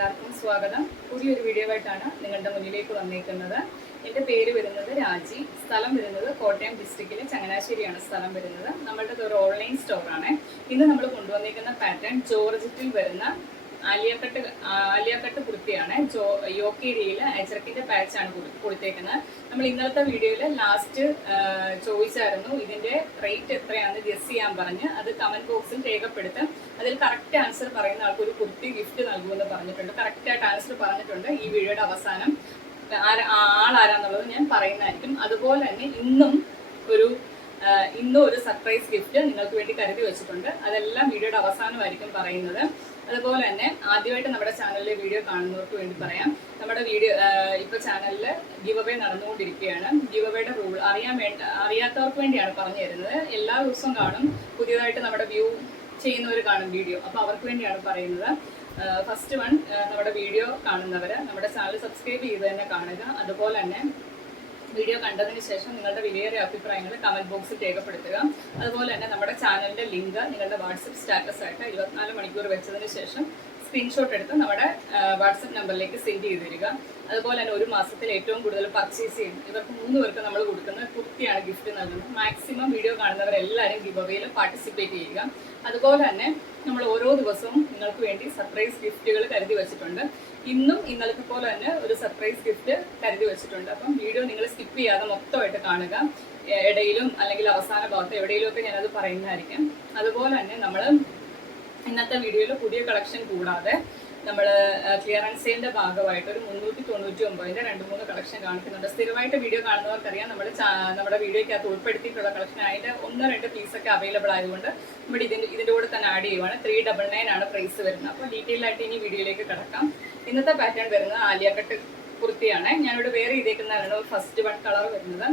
എല്ലാവർക്കും സ്വാഗതം. പുതിയൊരു വീഡിയോ ആയിട്ടാണ് നിങ്ങളുടെ മുന്നിലേക്ക് വന്നിരിക്കുന്നത്. എൻ്റെ പേര് വരുന്നത് രാജി. സ്ഥലം വരുന്നത് കോട്ടയം ഡിസ്ട്രിക്റ്റിലെ ചങ്ങനാശ്ശേരിയാണ് സ്ഥലം വരുന്നത്. നമ്മളുടെ ഒരു ഓൺലൈൻ സ്റ്റോറാണ്. ഇന്ന് നമ്മൾ കൊണ്ടുവന്നിരിക്കുന്ന പാറ്റേൺ ജോർജറ്റിൽ വരുന്ന ആലിയക്കട്ട് കുർത്തിയാണ്. യോക്കേരിയിൽ അജ്രക്കിന്റെ പാച്ചാണ് കൊടുത്തേക്കുന്നത്. നമ്മൾ ഇന്നലത്തെ വീഡിയോയിൽ ലാസ്റ്റ് ചോദിച്ചായിരുന്നു ഇതിന്റെ റേറ്റ് എത്രയാണെന്ന് ഗസ് ചെയ്യാൻ പറഞ്ഞ്. അത് കമന്റ് ബോക്സിൽ രേഖപ്പെടുത്തും. അതിൽ കറക്റ്റ് ആൻസർ പറയുന്ന ആൾക്ക് ഒരു കുർത്തി ഗിഫ്റ്റ് നൽകുമെന്ന് പറഞ്ഞിട്ടുണ്ട്. കറക്റ്റായിട്ട് ആൻസർ പറഞ്ഞിട്ടുണ്ട്. ഈ വീഡിയോയുടെ അവസാനം ആളാരാന്നുള്ളത് ഞാൻ പറയുന്നതായിരിക്കും. അതുപോലെ തന്നെ ഇന്നും ഒരു സർപ്രൈസ് ഗിഫ്റ്റ് നിങ്ങൾക്ക് വേണ്ടി കരുതി വെച്ചിട്ടുണ്ട്. അതെല്ലാം വീഡിയോയുടെ അവസാനമായിരിക്കും പറയുന്നത്. അതുപോലെ തന്നെ ആദ്യമായിട്ട് നമ്മുടെ ചാനലിലെ വീഡിയോ കാണുന്നവർക്ക് വേണ്ടി പറയാം. നമ്മുടെ വീഡിയോ ഇപ്പൊ ചാനലിൽ ഗിവ് അവേ നടന്നുകൊണ്ടിരിക്കുകയാണ്. ഗിവ് അവയുടെ റൂൾ അറിയാത്തവർക്ക് വേണ്ടിയാണ് പറഞ്ഞു തരുന്നത്. എല്ലാ ദിവസവും കാണും. പുതിയതായിട്ട് നമ്മുടെ വ്യൂ ചെയ്യുന്നവർ കാണും വീഡിയോ. അപ്പൊ അവർക്ക് വേണ്ടിയാണ് പറയുന്നത്. ഫസ്റ്റ് വൺ നമ്മുടെ വീഡിയോ കാണുന്നവര് നമ്മുടെ ചാനൽ സബ്സ്ക്രൈബ് ചെയ്ത് തന്നെ കാണുക. അതുപോലെ തന്നെ വീഡിയോ കണ്ടതിന് ശേഷം നിങ്ങളുടെ വിലയേറിയ അഭിപ്രായങ്ങൾ കമന്റ് ബോക്സിൽ രേഖപ്പെടുത്തുക. അതുപോലെ തന്നെ നമ്മുടെ ചാനലിന്റെ ലിങ്ക് നിങ്ങളുടെ വാട്സപ്പ് സ്റ്റാറ്റസ് ആയിട്ട് 24 മണിക്കൂർ വെച്ചതിന് ശേഷം സ്ക്രീൻഷോട്ട് എടുത്ത് നമ്മുടെ വാട്സപ്പ് നമ്പറിലേക്ക് സെൻഡ് ചെയ്ത് തരിക. അതുപോലെ തന്നെ ഒരു മാസത്തിൽ ഏറ്റവും കൂടുതൽ പർച്ചേസ് ചെയ്യും ഇവർക്ക് 3 പേർക്ക് നമ്മൾ കൊടുക്കുന്ന കുർത്തിയാണ് ഗിഫ്റ്റ് നൽകുന്നത്. മാക്സിമം വീഡിയോ കാണുന്നവരെല്ലാവരും ഗിവ് അവേയിൽ പാർട്ടിസിപ്പേറ്റ് ചെയ്യുക. അതുപോലെ തന്നെ നമ്മൾ ഓരോ ദിവസവും നിങ്ങൾക്ക് വേണ്ടി സർപ്രൈസ് ഗിഫ്റ്റുകൾ കരുതി വെച്ചിട്ടുണ്ട്. ഇന്നും ഇന്നലത്തെ പോലെ തന്നെ ഒരു സർപ്രൈസ് ഗിഫ്റ്റ് കരുതി വെച്ചിട്ടുണ്ട്. അപ്പം വീഡിയോ നിങ്ങൾ സ്കിപ്പ് ചെയ്യാതെ മൊത്തമായിട്ട് കാണുക. ഇടയിലും അല്ലെങ്കിൽ അവസാന ഭാഗത്ത് എവിടെയെങ്കിലും ഒക്കെ ഞാനത് പറയുന്നതായിരിക്കും. അതുപോലെ തന്നെ നമ്മൾ ഇന്നത്തെ വീഡിയോയിൽ പുതിയ കളക്ഷൻ കൂടാതെ നമ്മൾ ക്ലിയറൻസ് സെയിലിന്റെ ഭാഗമായിട്ട് ഒരു 399ന്റെ 2-3 കളക്ഷൻ കാണിക്കുന്നുണ്ട്. സ്ഥിരമായിട്ട് വീഡിയോ കാണുന്നവർക്കറിയാം നമ്മുടെ വീഡിയോയ്ക്കകത്ത് ഉൾപ്പെടുത്തിയിട്ടുള്ള കളക്ഷൻ അതിന്റെ 1-2 പീസൊക്കെ അവൈലബിൾ ആയതുകൊണ്ട് നമ്മുടെ ഇതിന്റെ കൂടെ തന്നെ ആഡ് ചെയ്യുവാണ്. 399 ആണ് പ്രൈസ് വരുന്നത്. അപ്പോൾ ഡീറ്റെയിൽ ആയിട്ട് ഇനി വീഡിയോയിലേക്ക് കിടക്കാം. ഇന്നത്തെ പാറ്റേൺ വരുന്നത് ആലിയക്കട്ട് കുർത്തിയാണ്. ഞാനിവിടെ വേറെ ചെയ്തേക്കുന്നതാണ് ഫസ്റ്റ് വൺ കളർ വരുന്നത്.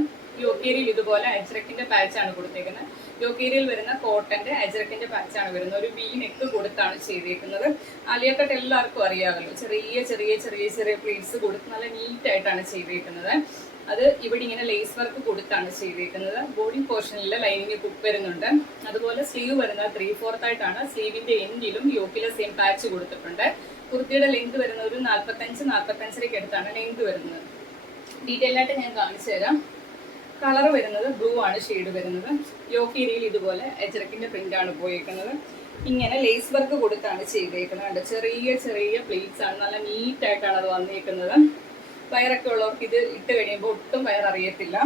യോക്കേരിയിൽ ഇതുപോലെ അജ്രക്കിന്റെ പാച്ചാണ് കൊടുത്തേക്കുന്നത്. യോക്കേരിയിൽ വരുന്ന കോട്ടന്റെ അജ്രക്കിന്റെ പാച്ചാണ് വരുന്നത്. ഒരു വി നെക്ക് കൊടുത്താണ് ചെയ്തേക്കുന്നത്. ആലിയക്കട്ട് എല്ലാവർക്കും അറിയാമല്ലോ. ചെറിയ ചെറിയ ചെറിയ ചെറിയ പ്ലീറ്റ്സ് കൊടുത്ത് നല്ല നീറ്റായിട്ടാണ് ചെയ്തേക്കുന്നത്. അത് ഇവിടെ ഇങ്ങനെ ലേസ് വർക്ക് കൊടുത്താണ് ചെയ്തേക്കുന്നത്. ബോഡി പോർഷനിൽ ലൈനിങ് വരുന്നുണ്ട്. അതുപോലെ സ്ലീവ് വരുന്നത് 3/4 ആയിട്ടാണ്. സ്ലീവിന്റെ എൻഡിലും യോക്കിലെ സെയിം പാച്ച് കൊടുത്തിട്ടുണ്ട്. കുർത്തിയുടെ ലെങ്ത് വരുന്നത് ഒരു 45-45 അടുത്താണ് ലെങ്ത് വരുന്നത്. ഡീറ്റെയിൽ ആയിട്ട് ഞാൻ കാണിച്ചു തരാം. കളർ വരുന്നത് ബ്ലൂ ആണ് ഷെയ്ഡ് വരുന്നത്. യോക്കേരിയിൽ ഇതുപോലെ അജ്രക്കിന്റെ പ്രിന്റ് ആണ് പോയേക്കുന്നത്. ഇങ്ങനെ ലേസ് വർക്ക് കൊടുത്താണ് ചെയ്തേക്കുന്നത്. ചെറിയ ചെറിയ പ്ലേറ്റ്സ് ആണ്. നല്ല നീറ്റായിട്ടാണ് അത് വന്നേക്കുന്നത്. വയറൊക്കെ ഉള്ളവർക്ക് ഇത് ഇട്ട് കഴിയുമ്പോൾ ഒട്ടും വയററിയത്തില്ല.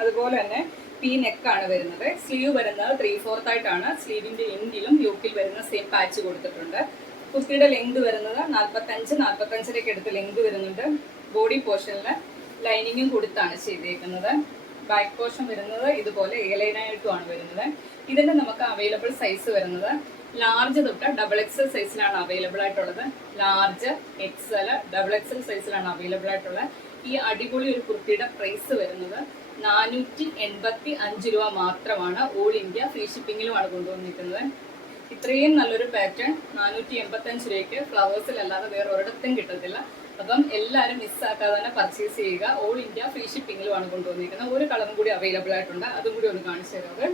അതുപോലെ തന്നെ പി നെക്കാണ് വരുന്നത്. സ്ലീവ് വരുന്നത് 3/4 ആയിട്ടാണ്. സ്ലീവിന്റെ എൻഡിലും യോക്കിൽ വരുന്ന സെയിം പാച്ച് കൊടുത്തിട്ടുണ്ട്. കുർത്തിയുടെ ലെങ്ത് വരുന്നത് 45-45 അടുത്ത് ലെങ്ത് വരുന്നുണ്ട്. ബോഡി പോർഷനിൽ ലൈനിങ്ങും കൊടുത്താണ് ചെയ്തേക്കുന്നത്. ബാക്ക് പോർഷൻ വരുന്നത് ഇതുപോലെ ഏലൈനായിട്ടുമാണ് വരുന്നത്. ഇതിന്റെ നമുക്ക് അവൈലബിൾ സൈസ് വരുന്നത് ലാർജ് തൊട്ട് XXL സൈസിലാണ് അവൈലബിൾ ആയിട്ടുള്ളത്. ലാർജ്, XL, XXL സൈസിലാണ് അവൈലബിൾ ആയിട്ടുള്ളത്. ഈ അടിപൊളി ഒരു കുർത്തിയുടെ പ്രൈസ് വരുന്നത് 485 രൂപ മാത്രമാണ്. ഓൾ ഇന്ത്യ ഫ്രീ ഷിപ്പിങ്ങിലുമാണ് കൊണ്ടുവന്നിരിക്കുന്നത്. ഇത്രയും നല്ലൊരു പാറ്റേൺ 485 രൂപയ്ക്ക് ഫ്ലവേഴ്സിലല്ലാതെ വേറെ ഒരിടത്തും കിട്ടത്തില്ല. അപ്പം എല്ലാവരും മിസ്സാക്കാതെ തന്നെ പർച്ചേസ് ചെയ്യുക. ഓൾ ഇന്ത്യ ഫ്രീ ഷിപ്പിങ്ങിലുമാണ് കൊണ്ടുവന്നിരിക്കുന്നത്. ഒരു കളറും കൂടി അവൈലബിൾ ആയിട്ടുണ്ട്. അതും കൂടി ഒന്ന് കാണിച്ചു തരാം.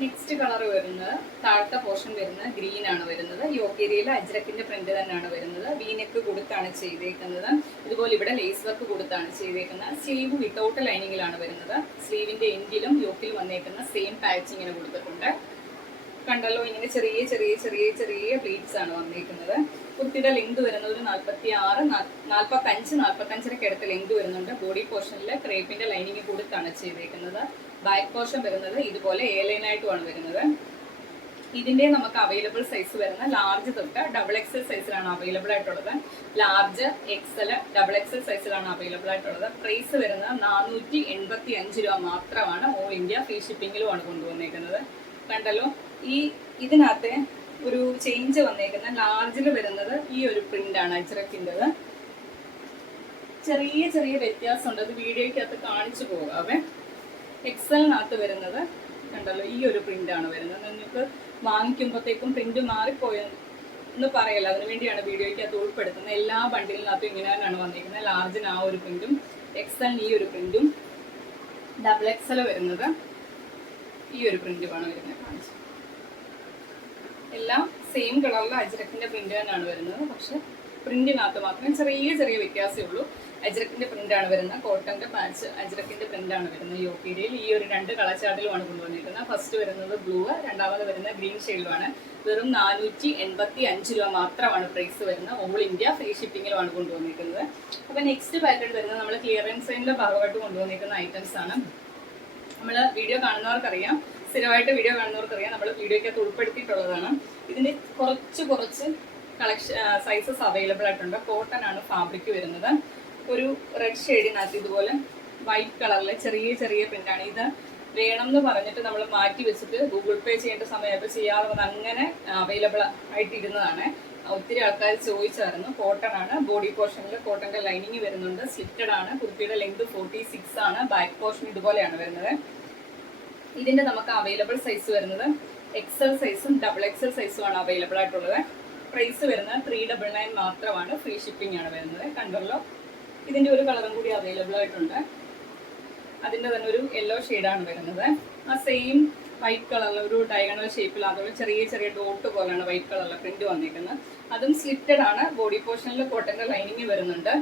നെക്സ്റ്റ് കളർ വരുന്നത് താഴത്തെ പോർഷൻ വരുന്നത് ഗ്രീൻ ആണ് വരുന്നത്. യോക്കേരിയിൽ അജ്രക്കിന്റെ പ്രിന്റ് തന്നെയാണ് വരുന്നത്. വീനെക്ക് കൊടുത്താണ് ചെയ്തേക്കുന്നത്. ഇതുപോലെ ഇവിടെ ലേസ് വർക്ക് കൊടുത്താണ് ചെയ്തേക്കുന്നത്. സ്ലീവ് വിത്തൗട്ട് ലൈനിങ്ങിലാണ് വരുന്നത്. സ്ലീവിന്റെ എൻഡിലും യോക്കിൽ വന്നേക്കുന്ന സെയിം പാച്ച് ഇങ്ങനെ കൊടുത്തിട്ടുണ്ട്. കണ്ടല്ലോ, ഇങ്ങനെ ചെറിയ ചെറിയ ചെറിയ ചെറിയ പ്ലീറ്റ്സ് ആണ് വന്നിരിക്കുന്നത്. കുർത്തിയുടെ ലെങ്ത് വരുന്നത് ഒരു 45-45 അടുത്ത് ലെങ്ത് വരുന്നുണ്ട്. ബോഡി പോർഷനിൽ ക്രേപ്പിന്റെ ലൈനിങ് കൊടുത്താണ് ചെയ്തേക്കുന്നത്. ബാക്ക് പോർഷൻ വരുന്നത് ഇതുപോലെ ഏലൈനായിട്ടുമാണ് വരുന്നത്. ഇതിന്റെ നമുക്ക് അവൈലബിൾ സൈസ് വരുന്ന ലാർജ് തൊട്ട് XXL സൈസിലാണ് അവൈലബിൾ ആയിട്ടുള്ളത്. ലാർജ്, XL, XXL സൈസിലാണ് അവൈലബിൾ ആയിട്ടുള്ളത്. പ്രൈസ് വരുന്നത് 485 രൂപ മാത്രമാണ്. ഓൾ ഇന്ത്യ ഫ്രീ ഷിപ്പിങ്ങിലുമാണ് കൊണ്ടുവന്നേക്കുന്നത്. കണ്ടല്ലോ, ഇതിനകത്തെ ഒരു ചേഞ്ച് വന്നേക്കുന്ന ലാർജിൽ വരുന്നത് ഈ ഒരു പ്രിന്റ് ആണ് അജ്രക്കിൻ്റെത്. ചെറിയ ചെറിയ വ്യത്യാസമുണ്ട്. അത് വീഡിയോയ്ക്കകത്ത് കാണിച്ചു പോകാവേ. XLനകത്ത് വരുന്നത് കണ്ടല്ലോ, ഈ ഒരു പ്രിന്റ് ആണ് വരുന്നത്. നിങ്ങൾക്ക് വാങ്ങിക്കുമ്പോഴത്തേക്കും പ്രിന്റ് മാറിപ്പോയെന്ന് പറയല്ല. അതിനുവേണ്ടിയാണ് വീഡിയോയ്ക്കകത്ത് ഉൾപ്പെടുത്തുന്നത്. എല്ലാ ബണ്ടിലിനകത്തും ഇങ്ങനെ തന്നെയാണ് വന്നിരിക്കുന്നത്. ലാർജിന് ആ ഒരു പ്രിന്റും XLന് ഈ ഒരു പ്രിന്റും XXL വരുന്നത് ഈ ഒരു പ്രിന്റുമാണ് വരുന്നത്. എല്ലാം സെയിം കളറിൽ അജ്രക്കിന്റെ പ്രിന്റ് തന്നെയാണ് വരുന്നത്. പക്ഷെ പ്രിന്റിനകത്ത് മാത്രമേ ചെറിയ ചെറിയ വ്യത്യാസമേ ഉള്ളൂ. അജ്രക്കിന്റെ പ്രിന്റാണ് വരുന്നത്, കോട്ടന്റെ പാച്ച് അജ്രക്കിന്റെ പ്രിന്റാണ് വരുന്നത്. യോക്കിരിയിൽ ഈ ഒരു 2 കളർ ചാർട്ടിലുമാണ് കൊണ്ടുവന്നിരിക്കുന്നത്. ഫസ്റ്റ് വരുന്നത് ബ്ലൂ, രണ്ടാമത് വരുന്നത് ഗ്രീൻ ഷെയ്ഡിലുമാണ്. വെറും 485 രൂപ മാത്രമാണ് പ്രൈസ് വരുന്നത്. ഓൾ ഇന്ത്യ ഫ്രീ ഷിപ്പിങ്ങിലുമാണ് കൊണ്ടുവന്നിരിക്കുന്നത്. അപ്പൊ നെക്സ്റ്റ് പാറ്റേൺ വരുന്നത് നമ്മൾ ക്ലിയറൻസ് സെയിലിന്റെ ഭാഗമായിട്ട് കൊണ്ടുവന്നിരിക്കുന്ന ഐറ്റംസ് ആണ്. നമ്മൾ വീഡിയോ കാണുന്നവർക്കറിയാം, സ്ഥിരമായിട്ട് വീഡിയോ കാണുന്നവർക്കറിയാം, നമ്മൾ വീഡിയോയ്ക്കകത്ത് ഉൾപ്പെടുത്തിയിട്ടുള്ളതാണ്. ഇതിന്റെ കുറച്ച് കളക്ഷൻ സൈസസ് അവൈലബിൾ ആയിട്ടുണ്ട്. കോട്ടൺ ആണ് ഫാബ്രിക് വരുന്നത്. ഒരു റെഡ് ഷെയ്ഡിനകത്ത് ഇതുപോലെ വൈറ്റ് കളറിലെ ചെറിയ പ്രിന്റാണ്. ഇത് വേണം എന്ന് പറഞ്ഞിട്ട് നമ്മൾ മാറ്റി വെച്ചിട്ട് ഗൂഗിൾ പേ ചെയ്യേണ്ട സമയത്ത് ചെയ്യാതെ വന്ന് അങ്ങനെ അവൈലബിൾ ആയിട്ടിരുന്നതാണ്. ഒത്തിരി ആൾക്കാർ ചോദിച്ചായിരുന്നു. കോട്ടൺ ആണ്. ബോഡി പോർഷനിൽ കോട്ടന്റെ ലൈനിങ് വരുന്നുണ്ട്. സ്ലിറ്റഡ് ആണ്. കുർത്തിയുടെ ലെങ്ത് 46 ആണ്. ബാക്ക് പോർഷൻ ഇതുപോലെയാണ് വരുന്നത്. ഇതിന്റെ നമുക്ക് അവൈലബിൾ സൈസ് വരുന്നത് XL സൈസും XXL സൈസും ആണ് അവൈലബിൾ ആയിട്ടുള്ളത്. പ്രൈസ് വരുന്നത് 399 മാത്രമാണ്. ഫ്രീ ഷിപ്പിംഗ് ആണ് വരുന്നത്. കണ്ടല്ലോ, ഇതിന്റെ ഒരു കളറും കൂടി അവൈലബിൾ ആയിട്ടുണ്ട്. അതിന്റെ തന്നെ ഒരു യെല്ലോ ഷെയ്ഡാണ് വരുന്നത്. ആ സെയിം വൈറ്റ് കളറിൽ ഒരു ഡയഗണൽ ഷേപ്പിൽ അതുപോലെ ചെറിയ ഡോട്ട് പോലെയാണ് വൈറ്റ് കളറിലെ പ്രിന്റ് വന്നിരിക്കുന്നത്. അതും സ്ലിറ്റഡ് ആണ്. ബോഡി പോർഷനിൽ കോട്ടന്റെ ലൈനിങ് വരുന്നുണ്ട്.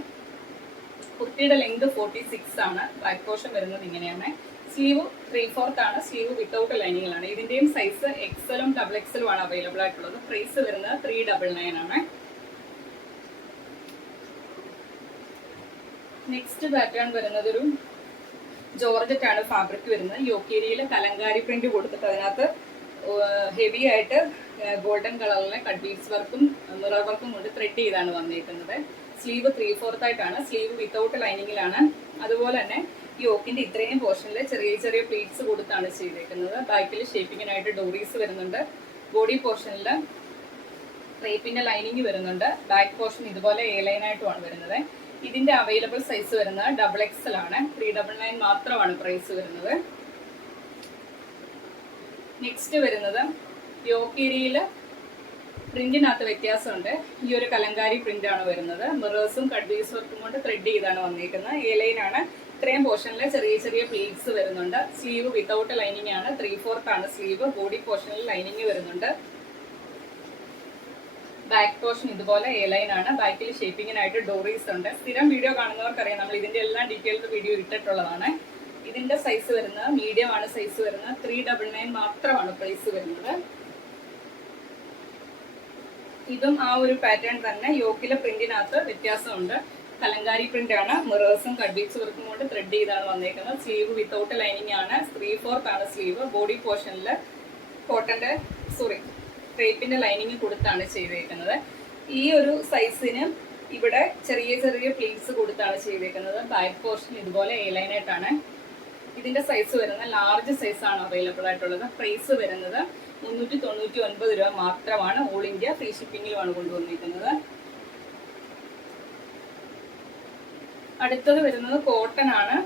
കുർത്തിയുടെ ലെങ്ത് 46 ആണ്. ബാക്ക് പോർഷൻ വരുന്നത് ഇങ്ങനെയാണ്. സ്ലീവ് 3/4 ആണ്. സ്ലീവ് വിത്തൗട്ട് ലൈനിങ്ങിലാണ്. ഇതിന്റെയും സൈസ് XL ഉം XXL ആണ് അവൈലബിൾ ആയിട്ടുള്ളത്. പ്രൈസ് വരുന്നത് 399 ആണ്. നെക്സ്റ്റ് പാറ്റേൺ വരുന്നത് ഒരു ജോർജറ്റ് ആണ് ഫാബ്രിക് വരുന്നത്. യോക്കേരിയിൽ കലങ്കാരി പ്രിന്റ് കൊടുത്തിട്ട് അതിനകത്ത് ഹെവി ആയിട്ട് ഗോൾഡൻ കളറിലെ കട്ട് ബീഡ്സ് വർക്കും മിറർ വർക്കും കൊണ്ട് ത്രെഡ് ചെയ്താണ് വന്നിരിക്കുന്നത്. സ്ലീവ് 3/4 ആയിട്ടാണ്. സ്ലീവ് വിത്തൗട്ട് ലൈനിങ്ങിലാണ്. അതുപോലെ തന്നെ യോക്കിന്റെ ഇത്രയും പോർഷനിൽ ചെറിയ പ്ലീറ്റ്സ് കൊടുത്താണ് ചെയ്തേക്കുന്നത്. ബാക്കിൽ ഷേപ്പിങ്ങിനായിട്ട് ഡോറീസ് വരുന്നുണ്ട്. ബോഡി പോർഷനിൽ ക്രേപ്പിന്റെ ലൈനിങ് വരുന്നുണ്ട്. ബാക്ക് പോർഷൻ ഇതുപോലെ എ ലൈനായിട്ടുമാണ് വരുന്നത്. ഇതിന്റെ അവൈലബിൾ സൈസ് വരുന്നത് XXL ആണ്. 399 മാത്രമാണ് പ്രൈസ് വരുന്നത്. നെക്സ്റ്റ് വരുന്നത് യോക്കേരിയില് പ്രിന്റിനകത്ത് വ്യത്യാസമുണ്ട്. ഈ ഒരു കലങ്കാരി പ്രിന്റ് ആണ് വരുന്നത്. മിറേഴ്സും കട്ട്പീസ് വർക്കും കൊണ്ട് ത്രെഡ് ചെയ്താണ് വന്നിരിക്കുന്നത്. എ ലൈനാണ്. ഇത്രയും പോർഷനിൽ ചെറിയ പ്ലീറ്റ്സ് വരുന്നുണ്ട്. സ്ലീവ് വിത്തൗട്ട് ലൈനിങ് ആണ്. 3/4 ആണ് സ്ലീവ്. ബോഡി പോർഷനിൽ ലൈനിങ് വരുന്നുണ്ട്. ബാക്ക് പോർഷൻ ഇതുപോലെ എ ലൈൻ ആണ്. ബാക്കിൽ ഷേപ്പിങ്ങിനായിട്ട് ഡോറീസ് ഉണ്ട്. സ്ഥിരം വീഡിയോ കാണുന്നവർക്കറിയാം, നമ്മൾ ഇതിന്റെ എല്ലാം ഡീറ്റെയിൽഡ് വീഡിയോ ഇട്ടിട്ടുള്ളതാണ്. ഇതിന്റെ സൈസ് വരുന്നത് മീഡിയം ആണ്. സൈസ് വരുന്നത് 399 മാത്രമാണ് പ്രൈസ് വരുന്നത്. ഇതും ആ ഒരു പാറ്റേൺ തന്നെ. യോക്കിലെ പ്രിന്റിനകത്ത് വ്യത്യാസമുണ്ട്. കലങ്കാരി പ്രിന്റ് ആണ്. മിറേഴ്സും കട്ട്ബീഡ്സ് വർക്കും കൊണ്ട് ത്രെഡ് ചെയ്താണ് വന്നേക്കുന്നത്. സ്ലീവ് വിത്തൗട്ട് ലൈനിങ് ആണ്. 3/4 ആണ് സ്ലീവ്. ബോഡി പോർഷനിൽ കോട്ടന്റെ ക്രേപ്പിന്റെ ലൈനിങ് കൊടുത്താണ് ചെയ്തേക്കുന്നത്. ഈ ഒരു സൈസിന് ഇവിടെ ചെറിയ പ്ലീറ്റ്സ് കൊടുത്താണ് ചെയ്തേക്കുന്നത്. ബാക്ക് പോർഷൻ ഇതുപോലെ എ ലൈനായിട്ടാണ്. ഇതിന്റെ സൈസ് വരുന്നത് ലാർജ് സൈസ് ആണ് അവൈലബിൾ ആയിട്ടുള്ളത്. പ്രൈസ് വരുന്നത് 399 രൂപ മാത്രമാണ്. ഓൾ ഇന്ത്യ ഫ്രീ ഷിപ്പിംഗിലുമാണ് കൊണ്ടുവന്നിരിക്കുന്നത്. അടുത്തത് വരുന്നത് കോട്ടൺ ആണ്.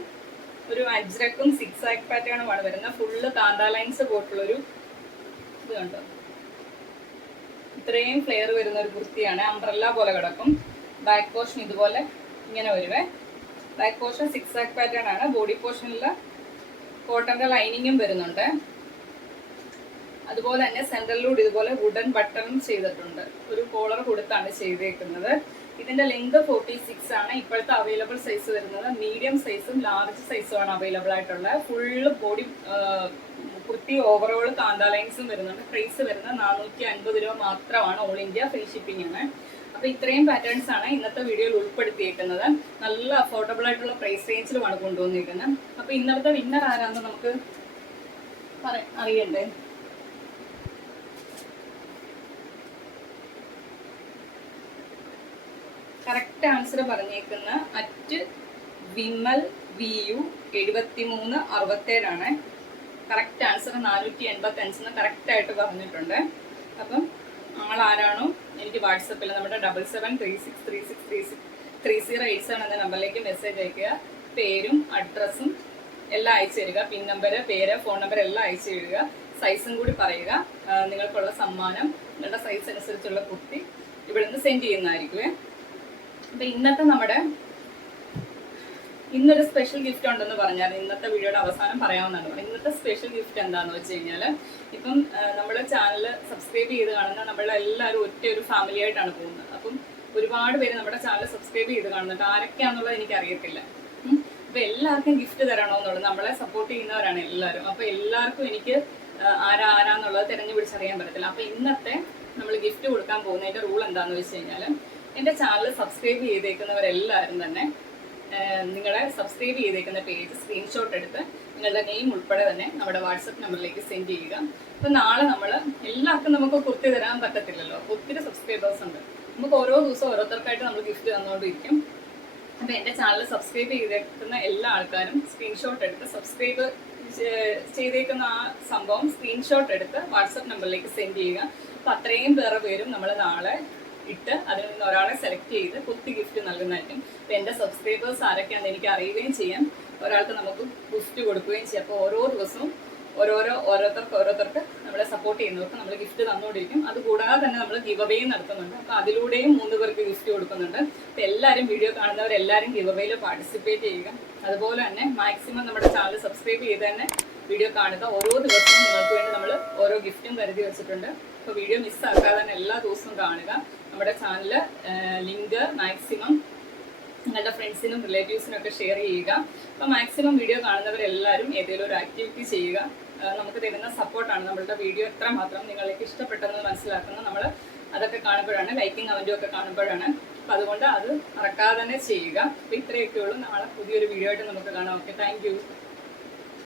ഒരു അജ്രക്കും 6 പാറ്റേണുമാണ് വരുന്നത്. ഫുള്ള് കാന്ത ലൈൻസ് പോയിട്ടുള്ളൊരു ഇത് കണ്ടോ, ഇത്രയും ഫ്ലെയർ വരുന്ന ഒരു കുർത്തിയാണ്. അംബ്രല്ല പോലെ കിടക്കും. ബാക്ക് പോർഷൻ ഇതുപോലെ ഇങ്ങനെ വരുവേ. ബാക്ക് പോർഷൻ 6 പാറ്റേൺ ആണ്. ബോഡി പോർഷനിൽ കോട്ടന്റെ ലൈനിങ്ങും വരുന്നുണ്ട്. അതുപോലെ തന്നെ സെൻട്രലിലൂടെ ഇതുപോലെ വുഡൻ ബട്ടണും ചെയ്തിട്ടുണ്ട്. ഒരു കോളർ കൊടുത്താണ് ചെയ്തേക്കുന്നത്. ഇതിന്റെ ലെങ്ത് 46 ആണ്. ഇപ്പോഴത്തെ അവൈലബിൾ സൈസ് വരുന്നത് മീഡിയം സൈസും ലാർജ് സൈസും ആണ് അവൈലബിൾ ആയിട്ടുള്ളത്. ഫുള്ള് ബോഡി കുർത്തി ഓവറോൾ കാന്ത ലൈൻസും വരുന്നുണ്ട്. പ്രൈസ് വരുന്നത് 450 രൂപ മാത്രമാണ്. ഓൾ ഇന്ത്യ ഫ്രീ ഷിപ്പിംഗ് ആണ്. അപ്പൊ ഇത്രയും പാറ്റേൺസ് ആണ് ഇന്നത്തെ വീഡിയോയിൽ ഉൾപ്പെടുത്തിയേക്കുന്നത്. നല്ല അഫോർഡബിൾ ആയിട്ടുള്ള പ്രൈസ് റേഞ്ചിലുമാണ് കൊണ്ടുവന്നിരിക്കുന്നത്. അപ്പൊ ഇന്നത്തെ വിന്നർ ആരാന്ന് നമുക്ക് അറിയണ്ടേ? കറക്റ്റ് ആൻസർ പറഞ്ഞേക്കുന്ന @വിമൽ VU 7367 ആണ്. കറക്റ്റ് ആൻസർ 485 കറക്റ്റ് ആയിട്ട് പറഞ്ഞിട്ടുണ്ട്. അപ്പം ആളാരാണോ എനിക്ക് വാട്സപ്പിൽ നമ്മുടെ 7736363087 എന്ന നമ്പറിലേക്ക് മെസ്സേജ് അയക്കുക. പേരും അഡ്രസ്സും എല്ലാം അയച്ചു തരിക. പിൻ നമ്പർ, പേര്, ഫോൺ നമ്പർ എല്ലാം അയച്ചു തരിക. സൈസും കൂടി പറയുക. നിങ്ങൾക്കുള്ള സമ്മാനം നിങ്ങളുടെ സൈസ് അനുസരിച്ചുള്ള കുർത്തി ഇവിടുന്ന് സെൻഡ് ചെയ്യുന്നതായിരിക്കുമേ. അപ്പൊ ഇന്നൊരു സ്പെഷ്യൽ ഗിഫ്റ്റ് ഉണ്ടെന്ന് പറഞ്ഞാൽ ഇന്നത്തെ വീഡിയോയുടെ അവസാനം പറയാവുന്നതാണ്. ഇന്നത്തെ സ്പെഷ്യൽ ഗിഫ്റ്റ് എന്താന്ന് വെച്ച് കഴിഞ്ഞാൽ, ഇപ്പം നമ്മുടെ ചാനൽ സബ്സ്ക്രൈബ് ചെയ്ത് കാണുന്ന നമ്മളെല്ലാവരും ഒറ്റ ഒരു ഫാമിലി ആയിട്ടാണ് പോകുന്നത്. അപ്പം ഒരുപാട് പേര് നമ്മുടെ ചാനൽ സബ്സ്ക്രൈബ് ചെയ്ത് കാണുന്നുണ്ട്. ആരൊക്കെയാണെന്നുള്ളത് എനിക്കറിയത്തില്ല. അപ്പൊ എല്ലാവർക്കും ഗിഫ്റ്റ് തരണമെന്നുള്ളത്, നമ്മളെ സപ്പോർട്ട് ചെയ്യുന്നവരാണ് എല്ലാവരും. അപ്പൊ എല്ലാവർക്കും എനിക്ക് ആരാന്നുള്ളത് തിരഞ്ഞു പിടിച്ചറിയാൻ പറ്റത്തില്ല. അപ്പൊ ഇന്നത്തെ നമ്മൾ ഗിഫ്റ്റ് കൊടുക്കാൻ പോകുന്നതിന്റെ റൂൾ എന്താണെന്ന് വെച്ച് കഴിഞ്ഞാൽ, എൻ്റെ ചാനൽ സബ്സ്ക്രൈബ് ചെയ്തേക്കുന്നവരെല്ലാവരും തന്നെ നിങ്ങളുടെ സബ്സ്ക്രൈബ് ചെയ്തേക്കുന്ന പേജ് സ്ക്രീൻഷോട്ട് എടുത്ത് നിങ്ങളുടെ നെയിം ഉൾപ്പെടെ തന്നെ നമ്മുടെ വാട്സപ്പ് നമ്പറിലേക്ക് സെൻഡ് ചെയ്യുക. അപ്പം നാളെ നമ്മൾ എല്ലാവർക്കും നമുക്ക് കുർത്തി തരാൻ പറ്റത്തില്ലല്ലോ, ഒത്തിരി സബ്സ്ക്രൈബേഴ്സ് ഉണ്ട്. നമുക്ക് ഓരോ ദിവസവും ഓരോരുത്തർക്കായിട്ട് നമ്മൾ ഗിഫ്റ്റ് തന്നുകൊണ്ടിരിക്കും. അപ്പം എൻ്റെ ചാനൽ സബ്സ്ക്രൈബ് ചെയ്തേക്കുന്ന എല്ലാ ആൾക്കാരും സ്ക്രീൻഷോട്ട് എടുത്ത് സബ്സ്ക്രൈബ് ചെയ്തേക്കുന്ന ആ സംഭവം സ്ക്രീൻഷോട്ട് എടുത്ത് വാട്സപ്പ് നമ്പറിലേക്ക് സെൻഡ് ചെയ്യുക. അപ്പം അത്രയും പേരും നമ്മൾ നാളെ ഇട്ട് അതിൽ നിന്ന് ഒരാളെ സെലക്ട് ചെയ്ത് കുത്തി ഗിഫ്റ്റ് നൽകുന്നതായിരിക്കും. അപ്പം എൻ്റെ സബ്സ്ക്രൈബേഴ്സ് ആരൊക്കെയാണെന്ന് എനിക്ക് അറിയുകയും ചെയ്യാം, ഒരാൾക്ക് നമുക്ക് ഗിഫ്റ്റ് കൊടുക്കുകയും ചെയ്യാം. അപ്പോൾ ഓരോ ദിവസവും ഓരോരുത്തർക്ക് നമ്മളെ സപ്പോർട്ട് ചെയ്യുന്നവർക്ക് നമ്മൾ ഗിഫ്റ്റ് തന്നുകൊണ്ടിരിക്കും. അതുകൂടാതെ തന്നെ നമ്മൾ ഗിവ് അവേ നടത്തുന്നുണ്ട്. അപ്പോൾ അതിലൂടെയും 3 പേർക്ക് ഗിഫ്റ്റ് കൊടുക്കുന്നുണ്ട്. അപ്പോൾ എല്ലാവരും വീഡിയോ കാണുന്നവരെല്ലാവരും ഗിവ് അവേയിൽ പാർട്ടിസിപ്പേറ്റ് ചെയ്യുക. അതുപോലെ തന്നെ മാക്സിമം നമ്മുടെ ചാനൽ സബ്സ്ക്രൈബ് ചെയ്ത് തന്നെ വീഡിയോ കാണുക. ഓരോ ദിവസവും നിങ്ങൾക്ക് വേണ്ടി നമ്മൾ ഓരോ ഗിഫ്റ്റും കരുതി വെച്ചിട്ടുണ്ട്. അപ്പോൾ വീഡിയോ മിസ്സാക്കാതെ തന്നെ എല്ലാ ദിവസവും കാണുക. നമ്മുടെ ചാനൽ ലിങ്ക് മാക്സിമം നിങ്ങളുടെ ഫ്രണ്ട്സിനും റിലേറ്റീവ്സിനും ഒക്കെ ഷെയർ ചെയ്യുക. അപ്പോൾ മാക്സിമം വീഡിയോ കാണുന്നവരെല്ലാവരും ഏതെങ്കിലും ഒരു ആക്ടിവിറ്റി ചെയ്യുക. നമുക്ക് തരുന്ന സപ്പോർട്ടാണ് നമ്മളുടെ വീഡിയോ എത്രമാത്രം നിങ്ങൾക്ക് ഇഷ്ടപ്പെട്ടെന്ന് മനസ്സിലാക്കുന്നത്. നമ്മൾ അതൊക്കെ കാണുമ്പോഴാണ്, ലൈക്കും കമൻറ്റും ഒക്കെ കാണുമ്പോഴാണ്. അപ്പം അതുകൊണ്ട് അത് മറക്കാതെ തന്നെ ചെയ്യുക. അപ്പോൾ ഇത്രയൊക്കെ ഉള്ളൂ. നാളെ പുതിയൊരു വീഡിയോ ആയിട്ട് നമുക്ക് കാണാം. Okay, thank you.